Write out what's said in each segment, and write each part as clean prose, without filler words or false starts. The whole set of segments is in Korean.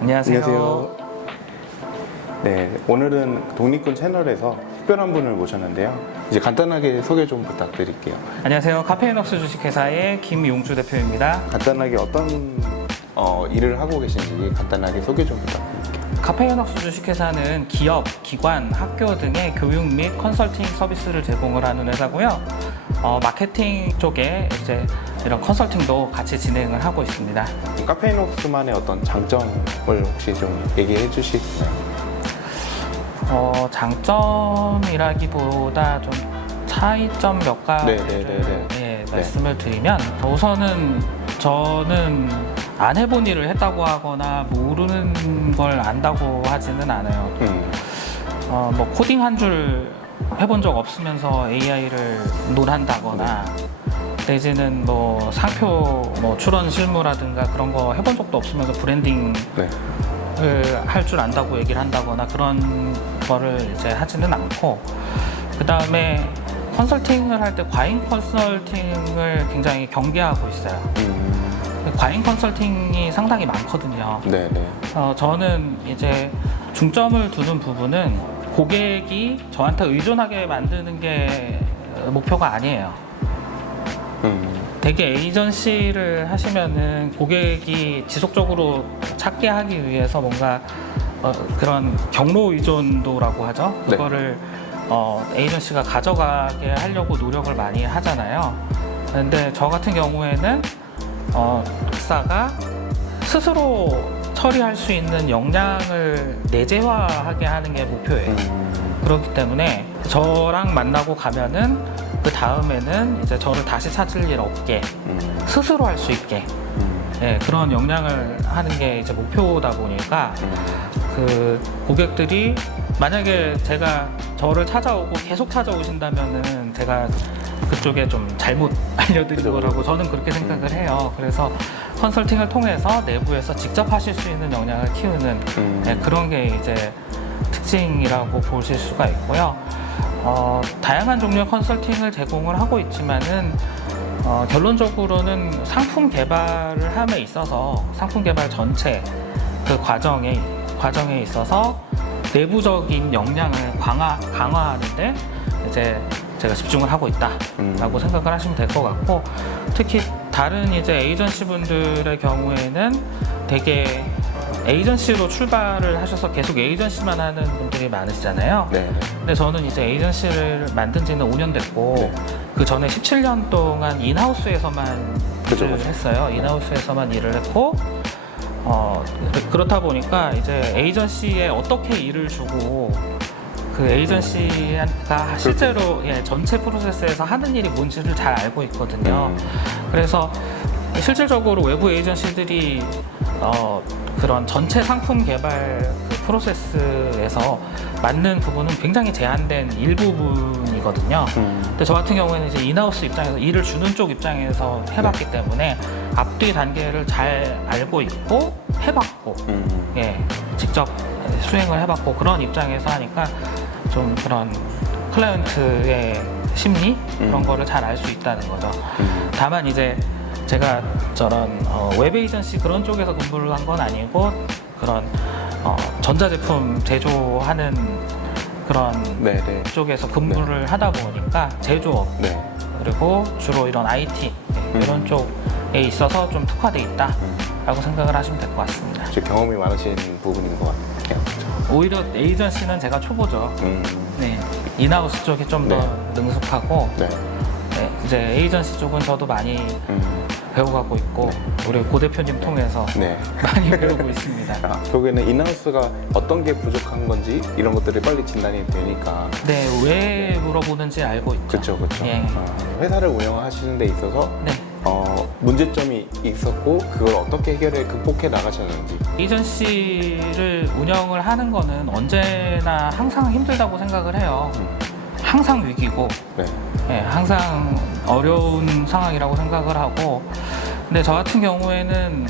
안녕하세요. 네, 오늘은 독립군 채널에서 특별한 분을 모셨는데요. 이제 간단하게 소개 좀 부탁드릴게요. 안녕하세요. 카페인웍스 주식회사의 김용주 대표입니다. 간단하게 어떤 일을 하고 계신지 간단하게 소개 좀 부탁드릴게요. 카페인웍스 주식회사는 기업, 기관, 학교 등의 교육 및 컨설팅 서비스를 제공을 하는 회사고요. 마케팅 쪽에 이제 이런 컨설팅도 같이 진행을 하고 있습니다. 카페인웍스만의 어떤 장점을 혹시 좀 얘기해 주시겠나요? 장점이라기보다 좀 차이점 몇 가지를 말씀을 드리면, 우선은 저는 안 해본 일을 했다고 하거나 모르는 걸 안다고 하지는 않아요. 뭐 코딩 한 줄 해본 적 없으면서 AI를 논한다거나 내지는 뭐 상표 뭐 출원 실무라든가 그런 거 해본 적도 없으면서 브랜딩 할 줄 안다고 얘기를 한다거나 그런 거를 이제 하지는 않고, 그 다음에 컨설팅을 할 때 과잉 컨설팅을 굉장히 경계하고 있어요. 과잉 컨설팅이 상당히 많거든요. 저는 이제 중점을 두는 부분은 고객이 저한테 의존하게 만드는 게 목표가 아니에요. 되게 에이전시를 하시면은 고객이 지속적으로 찾게 하기 위해서 뭔가 그런 경로 의존도라고 하죠. 그거를 에이전시가 가져가게 하려고 노력을 많이 하잖아요. 근데 저 같은 경우에는 회사가 스스로 처리할 수 있는 역량을 내재화하게 하는 게 목표예요. 그렇기 때문에 저랑 만나고 가면은 그 다음에는 이제 저를 다시 찾을 일 없게 스스로 할 수 있게 그런 역량을 하는 게 이제 목표다 보니까 그 고객들이 만약에 제가 저를 찾아오고 계속 찾아오신다면은 제가 그쪽에 좀 잘못 알려드린 거라고 저는 그렇게 생각을 해요. 그래서 컨설팅을 통해서 내부에서 직접 하실 수 있는 역량을 키우는 그런 게 이제 특징이라고 보실 수가 있고요. 다양한 종류의 컨설팅을 제공을 하고 있지만은 결론적으로는 상품 개발을 함에 있어서 상품 개발 전체 그 과정에 있어서 내부적인 역량을 강화하는데 이제 제가 집중을 하고 있다라고 생각을 하시면 될 것 같고, 특히 다른 이제 에이전시 분들의 경우에는 되게 에이전시로 출발을 하셔서 계속 에이전시만 하는 분들이 많으시잖아요. 근데 저는 이제 에이전시를 만든 지는 5년 됐고 그 전에 17년 동안 인하우스에서만 일을 했어요. 인하우스에서만 일을 했고 그렇다 보니까 이제 에이전시에 어떻게 일을 주고 그 에이전시가 실제로 전체 프로세스에서 하는 일이 뭔지를 잘 알고 있거든요. 그래서 실질적으로 외부 에이전시들이 그런 전체 상품 개발 그 프로세스에서 맞는 부분은 굉장히 제한된 일부분이거든요. 근데 저 같은 경우에는 이제 인하우스 입장에서 일을 주는 쪽 입장에서 해봤기 때문에 앞뒤 단계를 잘 알고 있고 해봤고 직접 수행을 해봤고 그런 입장에서 하니까 좀 그런 클라이언트의 심리 그런 거를 잘 알 수 있다는 거죠. 다만 이제 제가 저런 웹 에이전시 그런 쪽에서 근무를 한 건 아니고 그런 전자제품 제조하는 그런 쪽에서 근무를 하다 보니까 제조업 그리고 주로 이런 IT 이런 쪽에 있어서 좀 특화돼 있다라고 생각을 하시면 될 것 같습니다. 경험이 많으신 부분인 것 같아요. 오히려 에이전시는 제가 초보죠. 인하우스 쪽이 좀 더 능숙하고 이제 에이전시 쪽은 저도 많이 배워가고 있고 우리 고 대표님 통해서 많이 배우고 있습니다. 결국에는 인하우스가 어떤 게 부족한 건지 이런 것들이 빨리 진단이 되니까 왜 물어보는지 알고 있죠. 그렇죠. 회사를 운영하시는 데 있어서 문제점이 있었고 그걸 어떻게 극복해 나가셨는지. 에이전시를 운영을 하는 거는 언제나 항상 힘들다고 생각을 해요. 항상 위기고 항상 어려운 상황이라고 생각을 하고, 근데 저 같은 경우에는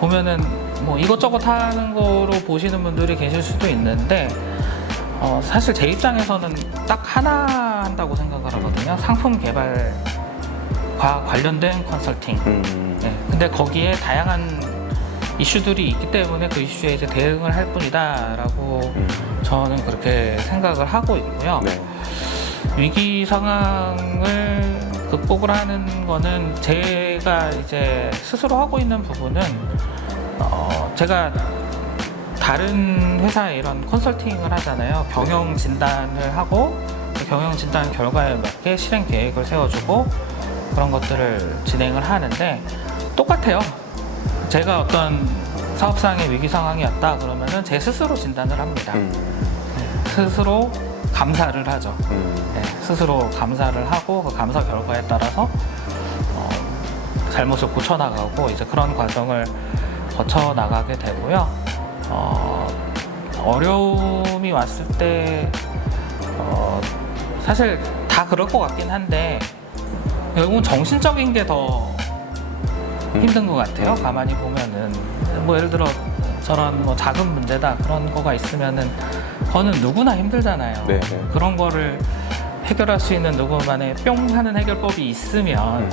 보면은 뭐 이것저것 하는 거로 보시는 분들이 계실 수도 있는데 사실 제 입장에서는 딱 하나 한다고 생각을 하거든요. 상품 개발과 관련된 컨설팅. 근데 거기에 다양한 이슈들이 있기 때문에 그 이슈에 이제 대응을 할 뿐이다라고 저는 그렇게 생각을 하고 있고요. 네. 위기 상황을 극복을 하는 거는 제가 이제 스스로 하고 있는 부분은 제가 다른 회사에 이런 컨설팅을 하잖아요. 경영 진단을 하고 그 경영 진단 결과에 맞게 실행 계획을 세워주고 그런 것들을 진행을 하는데 똑같아요. 제가 어떤 사업상의 위기 상황이었다 그러면은 제 스스로 진단을 합니다. 네, 스스로 감사를 하죠. 네, 스스로 감사를 하고 그 감사 결과에 따라서 잘못을 고쳐 나가고 이제 그런 과정을 거쳐 나가게 되고요. 어려움이 왔을 때 사실 다 그럴 것 같긴 한데 결국은 정신적인 게 더 힘든 것 같아요. 가만히 보면은 뭐 예를 들어 저런 뭐 작은 문제다 그런 거가 있으면은 그거는 누구나 힘들잖아요. 네. 그런 거를 해결할 수 있는 누구만의 뿅 하는 해결법이 있으면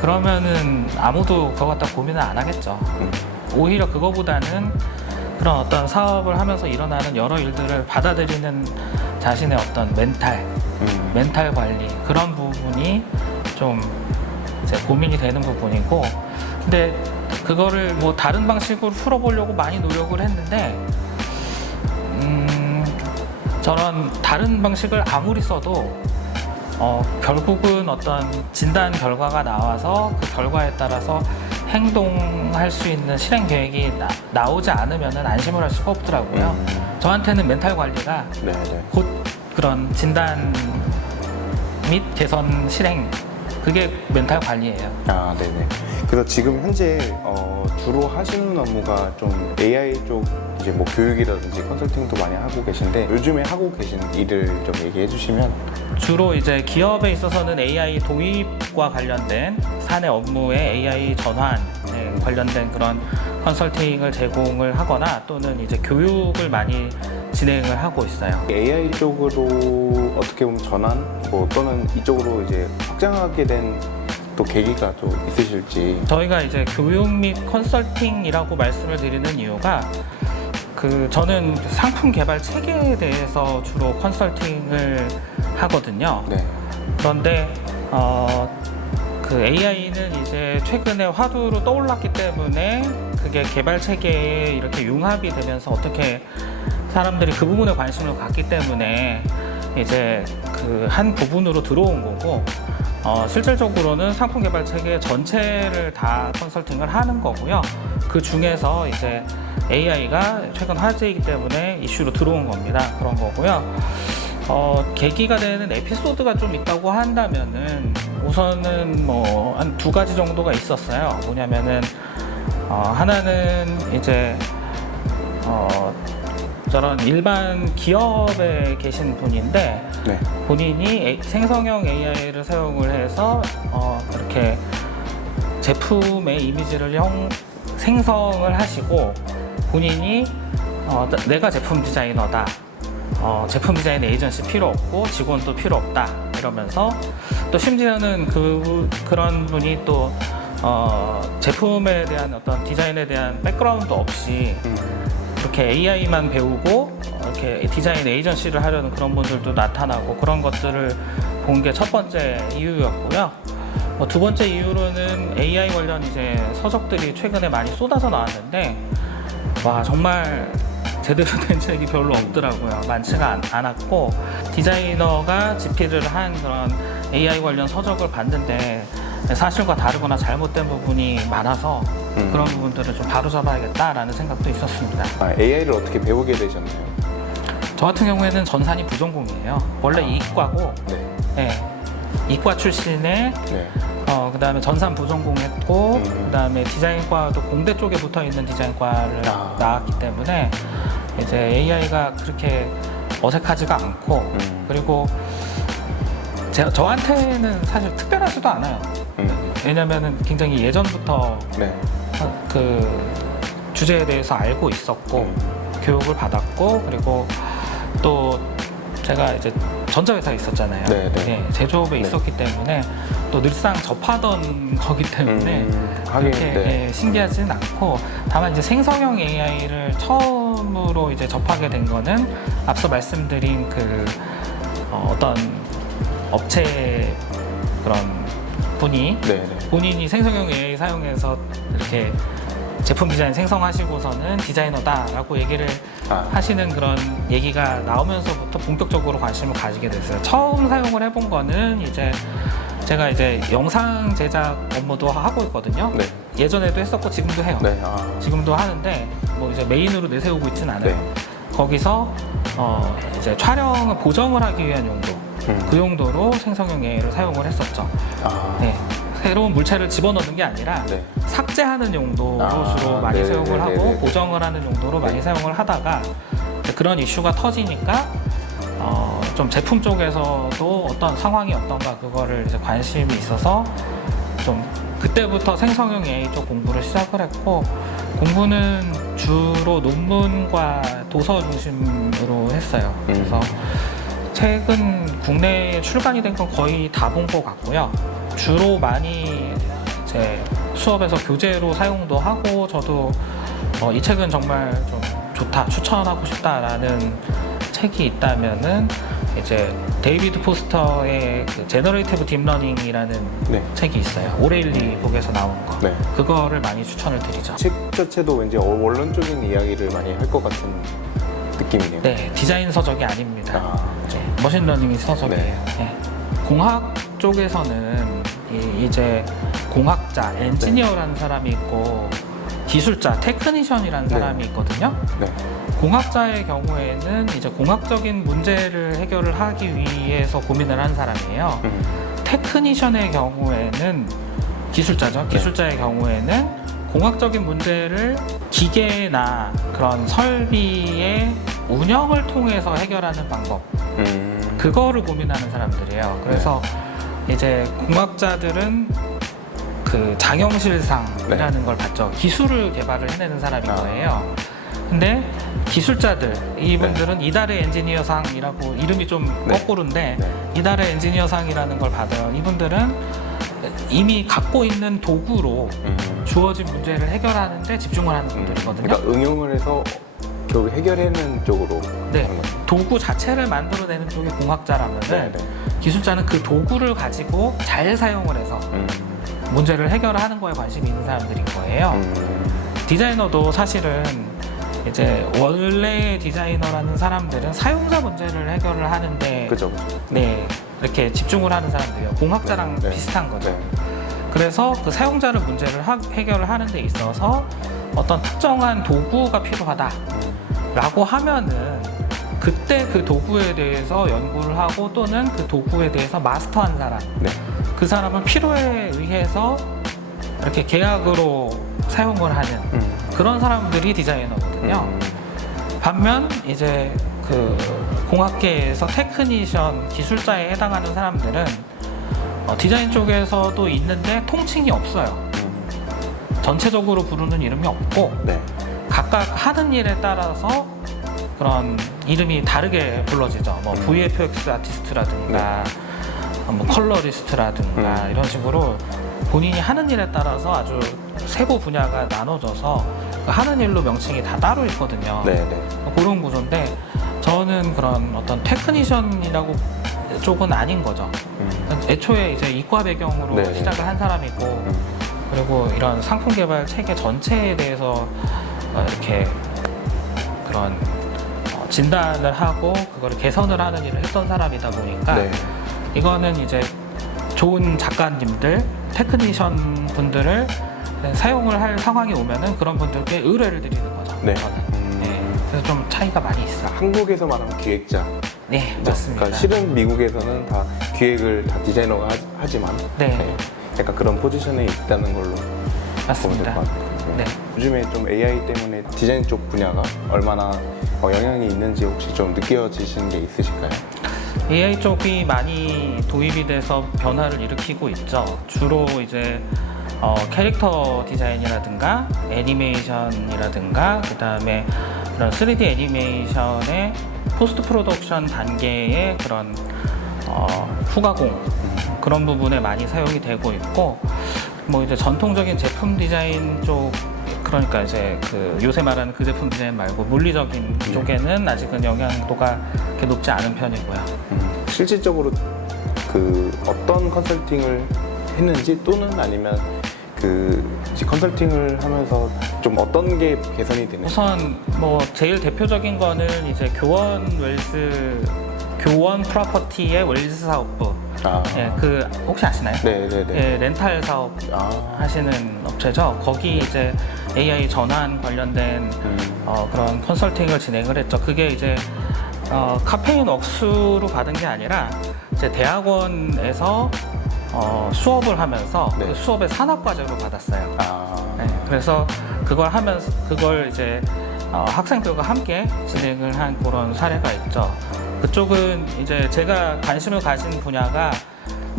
그러면은 아무도 그거 갖다 고민을 안 하겠죠. 오히려 그거보다는 그런 어떤 사업을 하면서 일어나는 여러 일들을 받아들이는 자신의 어떤 멘탈 관리 그런 부분이 좀 이제 고민이 되는 부분이고, 근데 그거를 뭐 다른 방식으로 풀어보려고 많이 노력을 했는데 저런 다른 방식을 아무리 써도 결국은 어떤 진단 결과가 나와서 그 결과에 따라서 행동할 수 있는 실행 계획이 나오지 않으면 안심을 할 수가 없더라고요. 저한테는 멘탈 관리가 곧 그런 진단 및 개선 실행 그게 멘탈 관리예요. 아, 네네. 그래서 지금 현재 주로 하시는 업무가 좀 AI 쪽 이제 뭐 교육이라든지 컨설팅도 많이 하고 계신데 요즘에 하고 계신 일을 좀 얘기해 주시면. 주로 이제 기업에 있어서는 AI 도입과 관련된 사내 업무의 AI 전환에 관련된 그런 컨설팅을 제공을 하거나 또는 이제 교육을 많이 진행을 하고 있어요. AI 쪽으로 어떻게 보면 전환 뭐 또는 이쪽으로 이제 확장하게 된 또 계기가 또 있으실지. 저희가 이제 교육 및 컨설팅이라고 말씀을 드리는 이유가 저는 상품 개발 체계에 대해서 주로 컨설팅을 하거든요. 네. 그런데 그 AI는 이제 최근에 화두로 떠올랐기 때문에 그게 개발 체계에 이렇게 융합이 되면서 어떻게 사람들이 그 부분에 관심을 갖기 때문에 이제 그 한 부분으로 들어온 거고, 실질적으로는 상품 개발 체계 전체를 다 컨설팅을 하는 거고요. 그 중에서 이제 AI가 최근 화제이기 때문에 이슈로 들어온 겁니다. 그런 거고요. 계기가 되는 에피소드가 좀 있다고 한다면은 우선은 뭐 한 두 가지 정도가 있었어요. 뭐냐면은 하나는 이제 저런 일반 기업에 계신 분인데 네. 본인이 생성형 AI를 사용을 해서 이렇게 제품의 이미지를 생성을 하시고 본인이 내가 제품 디자이너다. 제품 디자인 에이전시 필요 없고 직원도 필요 없다 이러면서 또 심지어는 그런 분이 또 제품에 대한 어떤 디자인에 대한 백그라운드 없이 이렇게 AI만 배우고 이렇게 디자인 에이전시를 하려는 그런 분들도 나타나고 그런 것들을 본 게 첫 번째 이유였고요. 두 번째 이유로는 AI 관련 이제 서적들이 최근에 많이 쏟아져 나왔는데 와 정말 제대로 된 책이 별로 없더라고요. 많지가 않았고 디자이너가 집필을 한 그런 AI 관련 서적을 봤는데 사실과 다르거나 잘못된 부분이 많아서 그런 부분들을 좀 바로잡아야겠다라는 생각도 있었습니다. AI를 어떻게 배우게 되셨나요? 저 같은 경우에는 전산이 부전공이에요. 원래 이과고 네, 이과 출신의 네. 그다음에 전산 부전공했고 그다음에 디자인과도 공대 쪽에 붙어 있는 디자인과를 나왔기 때문에 이제 AI가 그렇게 어색하지가 않고 그리고 저한테는 사실 특별하지도 않아요. 왜냐면은 굉장히 예전부터 네. 그 주제에 대해서 알고 있었고 교육을 받았고 그리고 또 제가 이제 전자회사에 있었잖아요. 네, 네. 네, 제조업에 네. 있었기 때문에 또 늘상 접하던 거기 때문에 하긴, 그렇게 네. 예, 신기하지는 않고, 다만 이제 생성형 AI를 처음으로 이제 접하게 된 거는 앞서 말씀드린 그 어떤 업체 그런 분이 네, 네. 본인이 생성형 AI 사용해서 이렇게 제품 디자인 생성하시고서는 디자이너다라고 얘기를 하시는 그런 얘기가 나오면서부터 본격적으로 관심을 가지게 됐어요. 처음 사용을 해본 거는 이제 제가 이제 영상 제작 업무도 하고 있거든요. 네. 예전에도 했었고 지금도 해요. 네. 지금도 하는데 뭐 이제 메인으로 내세우고 있지는 않아요. 네. 거기서 이제 촬영을 보정을 하기 위한 용도, 그 용도로 생성형 AI를 사용을 했었죠. 네. 새로운 물체를 집어넣는 게 아니라 네. 삭제하는 용도로 주로 많이 네네네네네. 사용을 하고 보정을 하는 용도로 많이 사용을 하다가 그런 이슈가 터지니까 좀 제품 쪽에서도 어떤 상황이 어떤가 그거를 이제 관심이 있어서 좀 그때부터 생성형 AI 쪽 공부를 시작을 했고, 공부는 주로 논문과 도서 중심으로 했어요. 그래서 최근 국내에 출간이 된 건 거의 다 본 것 같고요. 주로 많이 제 수업에서 교재로 사용도 하고, 저도 이 책은 정말 좀 좋다, 추천하고 싶다라는 책이 있다면은 이제 데이비드 포스터의 그 제너레이티브 딥러닝이라는 네. 책이 있어요. 오레일리 북에서 나온 거. 네. 그거를 많이 추천을 드리죠. 책 자체도 왠지 원론적인 이야기를 많이 할 것 같은 느낌이네요. 네, 디자인 서적이 아닙니다. 그렇죠. 네, 머신러닝 서적이에요. 네. 네. 공학 쪽에서는 이제 공학자, 엔지니어라는 사람이 있고 기술자, 테크니션이라는 사람이 있거든요. 네. 공학자의 경우에는 이제 공학적인 문제를 해결을 하기 위해서 고민을 한 사람이에요. 테크니션의 경우에는 기술자죠. 기술자의 경우에는 공학적인 문제를 기계나 그런 설비의 운영을 통해서 해결하는 방법, 그거를 고민하는 사람들이에요. 그래서 이제 공학자들은 그 장영실상이라는 걸 봤죠. 기술을 개발을 해내는 사람인 거예요. 근데 기술자들, 이분들은 이달의 엔지니어상이라고, 이름이 좀 거꾸로인데 이달의 엔지니어상이라는 걸 받아요. 이분들은 이미 갖고 있는 도구로 주어진 문제를 해결하는 데 집중을 하는 분들이거든요. 그러니까 응용을 해서 결국 해결하는 쪽으로 네, 하는 거죠. 도구 자체를 만들어내는 쪽이 공학자라면은 네, 네. 기술자는 그 도구를 가지고 잘 사용을 해서 문제를 해결하는 거에 관심이 있는 사람들인 거예요. 디자이너도 사실은 이제 원래 디자이너라는 사람들은 사용자 문제를 해결을 하는데 그죠. 네, 이렇게 집중을 하는 사람들이에요. 공학자랑 네. 비슷한 거죠. 네. 그래서 그 사용자를 문제를 해결을 하는 데 있어서 어떤 특정한 도구가 필요하다라고 하면은 그때 그 도구에 대해서 연구를 하고, 또는 그 도구에 대해서 마스터한 사람, 네. 그 사람은 필요에 의해서 이렇게 계약으로 사용을 하는 그런 사람들이 디자이너거든요. 반면 이제 그 공학계에서 테크니션, 기술자에 해당하는 사람들은 디자인 쪽에서도 있는데 통칭이 없어요. 전체적으로 부르는 이름이 없고 네. 각각 하는 일에 따라서 그런 이름이 다르게 불러지죠. 뭐 VFX 아티스트라든가 뭐 컬러리스트라든가 이런 식으로 본인이 하는 일에 따라서 아주 세부 분야가 나눠져서 그 하는 일로 명칭이 다 따로 있거든요. 네, 네. 그런 구조인데 저는 그런 어떤 테크니션이라고 쪽은 아닌 거죠. 애초에 이제 이과 배경으로 네네. 시작을 한 사람이고, 그리고 이런 상품 개발 체계 전체에 대해서 이렇게 그런 진단을 하고 그거를 개선을 하는 일을 했던 사람이다 보니까 네. 이거는 이제 좋은 작가님들, 테크니션 분들을 사용을 할 상황이 오면은 그런 분들께 의뢰를 드리는 거죠. 네. 저는. 네. 그래서 좀 차이가 많이 있어요. 한국에서 말하면 기획자. 네, 맞습니다. 그러니까 실은 미국에서는 다 기획을 다 디자이너가 하지만 네. 약간 그런 포지션에 있다는 걸로 보면 될 맞습니다. 것 같아요. 네. 요즘에 좀 AI 때문에 디자인 쪽 분야가 얼마나 영향이 있는지 혹시 좀 느껴지시는 게 있으실까요? AI 쪽이 많이 도입이 돼서 변화를 일으키고 있죠. 주로 이제 캐릭터 디자인이라든가 애니메이션이라든가 그다음에 그런 3D 애니메이션의 포스트 프로덕션 단계의 그런 후가공 그런 부분에 많이 사용이 되고 있고, 뭐 이제 전통적인 제품 디자인 쪽, 그러니까 이제 그 요새 말하는 그 제품 디자인 말고 물리적인 쪽에는 아직은 영향도가 그렇게 높지 않은 편이고요. 실질적으로 그 어떤 컨설팅을 했는지, 또는 아니면 그 이제 컨설팅을 하면서 좀 어떤 게 개선이 되는지. 우선 뭐 제일 대표적인 거는 이제 교원 프로퍼티의 웰스 사업부. 예, 그 혹시 아시나요? 네네네. 예, 렌탈 사업 하시는 업체죠. 거기 이제 AI 전환 관련된 그런 컨설팅을 진행을 했죠. 그게 이제 카페인 웍스로 받은 게 아니라 이제 대학원에서 수업을 하면서 네. 그 수업의 산업 과제로 받았어요. 네, 그래서 그걸 이제 학생들과 함께 진행을 한 그런 사례가 있죠. 그쪽은 이제 제가 관심을 가진 분야가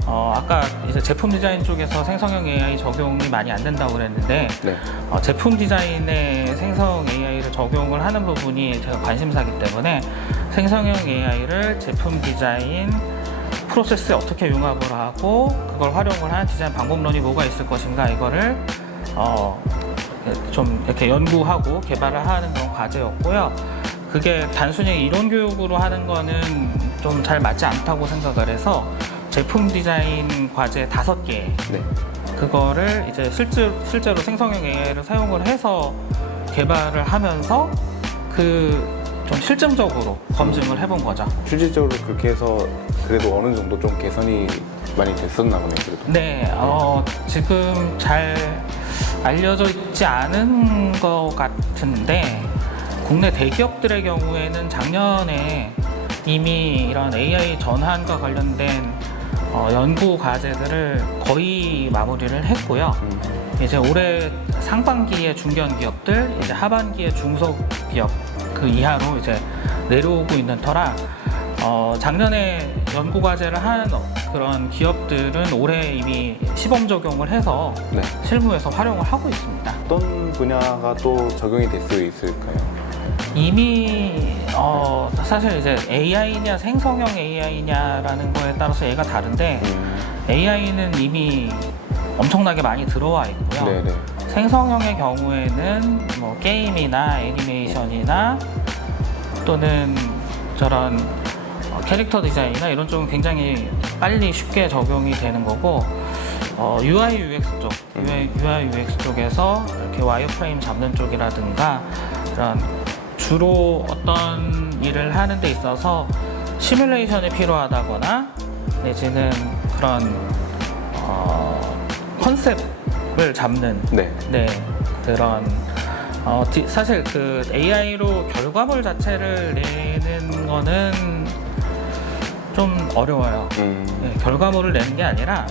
아까 이제 제품 디자인 쪽에서 생성형 AI 적용이 많이 안 된다고 그랬는데, 네. 제품 디자인에 생성 AI를 적용을 하는 부분이 제가 관심사기 때문에 생성형 AI를 제품 디자인 프로세스에 어떻게 융합을 하고 그걸 활용을 한 디자인 방법론이 뭐가 있을 것인가, 이거를 좀 이렇게 연구하고 개발을 하는 그런 과제였고요. 그게 단순히 이론 교육으로 하는 거는 좀 잘 맞지 않다고 생각을 해서 제품 디자인 과제 5개, 네. 그거를 이제 실제로 생성형 AI를 사용을 해서 개발을 하면서 좀 실증적으로 검증을 해본 거죠. 실질적으로 그렇게 해서 그래도 어느 정도 좀 개선이 많이 됐었나 보네요. 그래도. 네, 지금 잘 알려져 있지 않은 것 같은데, 국내 대기업들의 경우에는 작년에 이미 이런 AI 전환과 관련된 연구 과제들을 거의 마무리를 했고요. 이제 올해 상반기에 중견 기업들, 이제 하반기에 중소기업 그 이하로 이제 내려오고 있는 터라, 작년에 연구 과제를 한 그런 기업들은 올해 이미 시범 적용을 해서 네. 실무에서 활용을 하고 있습니다. 어떤 분야가 또 적용이 될 수 있을까요? 이미 사실 이제 AI냐 생성형 AI냐라는 거에 따라서 얘가 다른데, AI는 이미 엄청나게 많이 들어와 있고요. 네네. 생성형의 경우에는 뭐 게임이나 애니메이션이나 또는 저런 캐릭터 디자인이나 이런 쪽은 굉장히 빨리 쉽게 적용이 되는 거고, UI UX 쪽, UI UX 쪽에서 이렇게 와이어프레임 잡는 쪽이라든가 그런 주로 어떤 일을 하는 데 있어서 시뮬레이션이 필요하다거나 내지는 그런 컨셉을 잡는 네. 그런 사실 그 AI로 결과물 자체를 내는 거는 좀 어려워요. 네, 결과물을 내는 게 아니라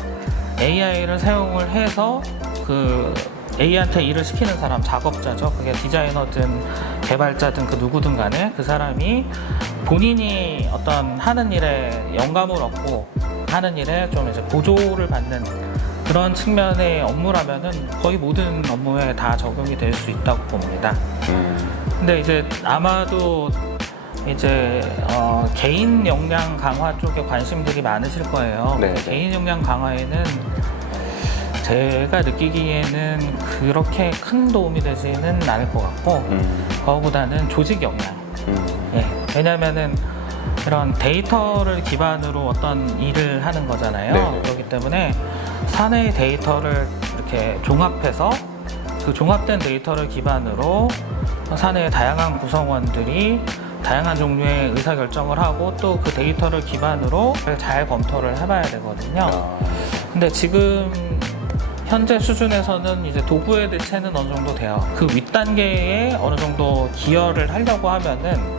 AI를 사용을 해서 그 A한테 일을 시키는 사람, 작업자죠. 그게 디자이너든 개발자든 그 누구든 간에 그 사람이 본인이 어떤 하는 일에 영감을 얻고 하는 일에 좀 이제 보조를 받는 그런 측면의 업무라면은 거의 모든 업무에 다 적용이 될 수 있다고 봅니다. 근데 이제 아마도 이제 개인 역량 강화 쪽에 관심들이 많으실 거예요. 네. 개인 역량 강화에는 제가 느끼기에는 그렇게 큰 도움이 되지는 않을 것 같고, 그거보다는 조직 역량. 예, 왜냐면은 이런 데이터를 기반으로 어떤 일을 하는 거잖아요. 네네. 그렇기 때문에 사내의 데이터를 이렇게 종합해서 그 종합된 데이터를 기반으로 사내의 다양한 구성원들이 다양한 종류의 의사결정을 하고 또 그 데이터를 기반으로 잘 검토를 해봐야 되거든요. 근데 지금 현재 수준에서는 이제 도구의 대체는 어느 정도 돼요. 그 윗단계에 어느 정도 기여를 하려고 하면은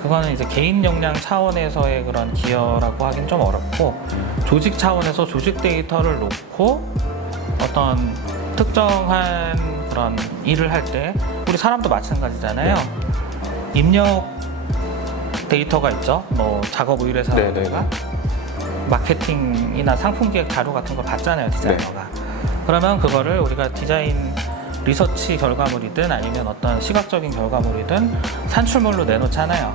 그거는 이제 개인 역량 차원에서의 그런 기여라고 하긴 좀 어렵고, 조직 차원에서 조직 데이터를 놓고 어떤 특정한 그런 일을 할 때 우리 사람도 마찬가지잖아요. 입력 데이터가 있죠. 뭐 작업 의뢰사라든가 마케팅이나 상품 기획 자료 같은 걸 받잖아요, 디자이너가. 그러면 그거를 우리가 디자인 리서치 결과물이든 아니면 어떤 시각적인 결과물이든 산출물로 내놓잖아요.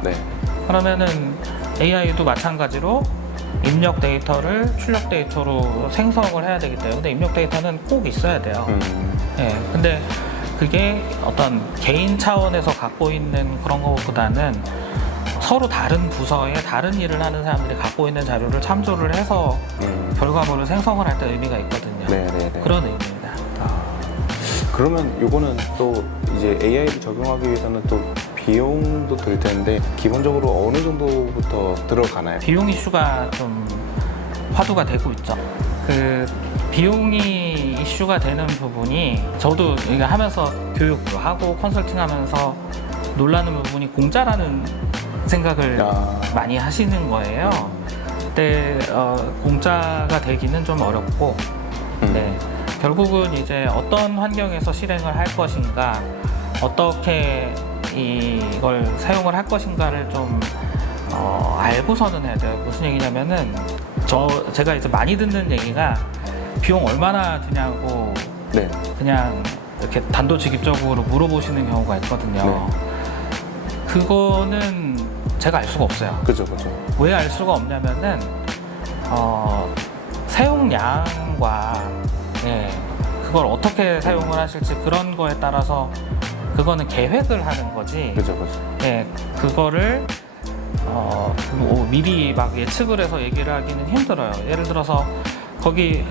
그러면은 AI도 마찬가지로 입력 데이터를 출력 데이터로 생성을 해야 되기 때문에 입력 데이터는 꼭 있어야 돼요. 예, 근데 그게 어떤 개인 차원에서 갖고 있는 그런 것보다는 서로 다른 부서에 다른 일을 하는 사람들이 갖고 있는 자료를 참조를 해서 결과물을 생성을 할 때 의미가 있거든요. 네네네. 그런 의미입니다. 그러면 요거는 또 이제 AI를 적용하기 위해서는 또 비용도 들 텐데 기본적으로 어느 정도부터 들어가나요? 비용 이슈가 좀 화두가 되고 있죠. 그 비용이 이슈가 되는 부분이 저도 이거 하면서 교육도 하고 컨설팅하면서 놀라는 부분이 공짜라는 생각을 많이 하시는 거예요. 근데 공짜가 되기는 좀 어렵고, 네. 결국은 이제 어떤 환경에서 실행을 할 것인가, 어떻게 이걸 사용을 할 것인가를 좀 알고서는 해야 돼요. 무슨 얘기냐면은 제가 이제 많이 듣는 얘기가 비용 얼마나 드냐고 네. 그냥 이렇게 단도직입적으로 물어보시는 경우가 있거든요. 네. 그거는 제가 알 수가 없어요. 그죠. 왜 알 수가 없냐면은 사용량과 그걸 어떻게 사용을 하실지 그런 거에 따라서 그거는 계획을 하는 거지. 그죠. 그거를 미리 막 예측을 해서 얘기를 하기는 힘들어요. 예를 들어서 거기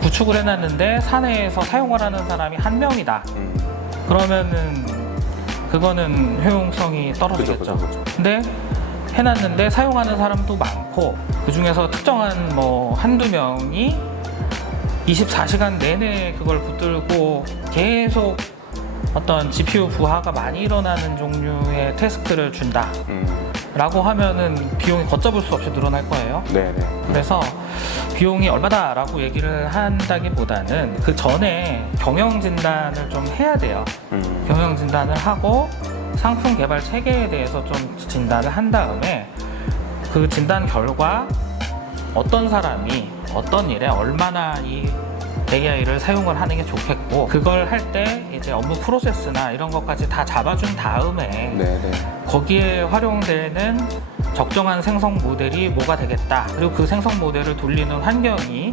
구축을 해놨는데 사내에서 사용을 하는 사람이 한 명이다. 그러면은 그거는 효용성이 떨어지겠죠. 그죠. 근데 해놨는데 사용하는 사람도 많고 그 중에서 특정한 뭐 한두 명이 24시간 내내 그걸 붙들고 계속 어떤 GPU 부하가 많이 일어나는 종류의 태스크를 준다 라고 하면은 비용이 걷잡을 수 없이 늘어날 거예요. 네네. 그래서 비용이 얼마다 라고 얘기를 한다기보다는 그 전에 경영 진단을 좀 해야 돼요. 경영 진단을 하고 상품 개발 체계에 대해서 좀 진단을 한 다음에 그 진단 결과 어떤 사람이 어떤 일에 얼마나 이 AI를 사용을 하는 게 좋겠고 그걸 할 때 이제 업무 프로세스나 이런 것까지 다 잡아준 다음에 거기에 활용되는 적정한 생성 모델이 뭐가 되겠다. 그리고 그 생성 모델을 돌리는 환경이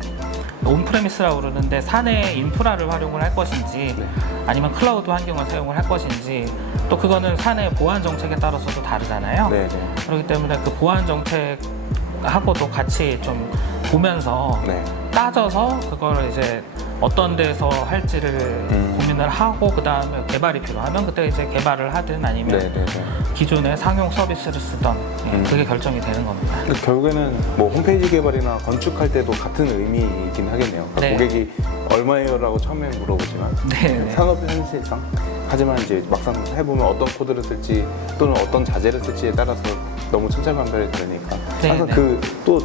온프레미스라고 그러는데 사내 인프라를 활용을 할 것인지 아니면 클라우드 환경을 사용을 할 것인지 또 그거는 사내 보안 정책에 따라서도 다르잖아요. 그렇기 때문에 그 보안 정책하고도 같이 좀 보면서 따져서 그걸 이제 어떤 데서 할지를 고민을 하고 그 다음에 개발이 필요하면 그때 이제 개발을 하든 아니면 기존의 상용 서비스를 쓰던 그게 결정이 되는 겁니다. 결국에는 뭐 홈페이지 개발이나 건축할 때도 같은 의미이긴 하겠네요. 그러니까 고객이 얼마예요라고 처음에 물어보지만 산업 현실상 하지만 이제 막상 해보면 어떤 코드를 쓸지 또는 어떤 자재를 쓸지에 따라서 너무 천차만별이 다르니까 항상 그 또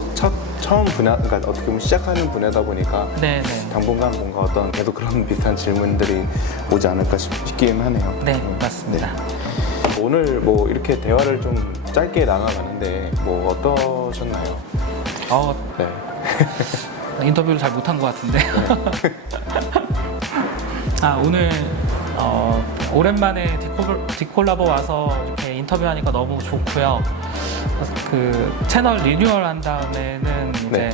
처음 분야, 그러니까 어떻게 보면 시작하는 분야다 보니까 당분간 뭔가 어떤 계속 그런 비슷한 질문들이 오지 않을까 싶기는 하네요. 네, 맞습니다. 오늘 뭐 이렇게 대화를 좀 짧게 나눠봤는데 뭐 어떠셨나요? 인터뷰를 잘 못한 것 같은데. 오늘 오랜만에 디콜라보 와서 이렇게 인터뷰하니까 너무 좋고요. 그 채널 리뉴얼 한 다음에는 이제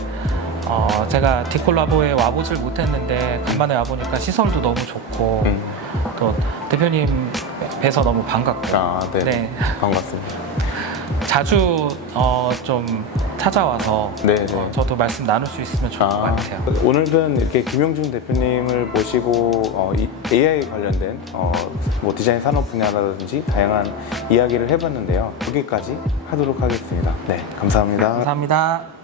제가 디콜라보에 와보질 못했는데 간만에 와보니까 시설도 너무 좋고 또 대표님 뵈서 너무 반갑고 반갑습니다. 자주 좀 찾아와서 저도 말씀 나눌 수 있으면 좋을 것 같아요. 오늘은 이렇게 김용준 대표님을 모시고 AI 관련된 뭐 디자인 산업 분야라든지 다양한 이야기를 해봤는데요. 여기까지 하도록 하겠습니다. 네, 감사합니다. 감사합니다.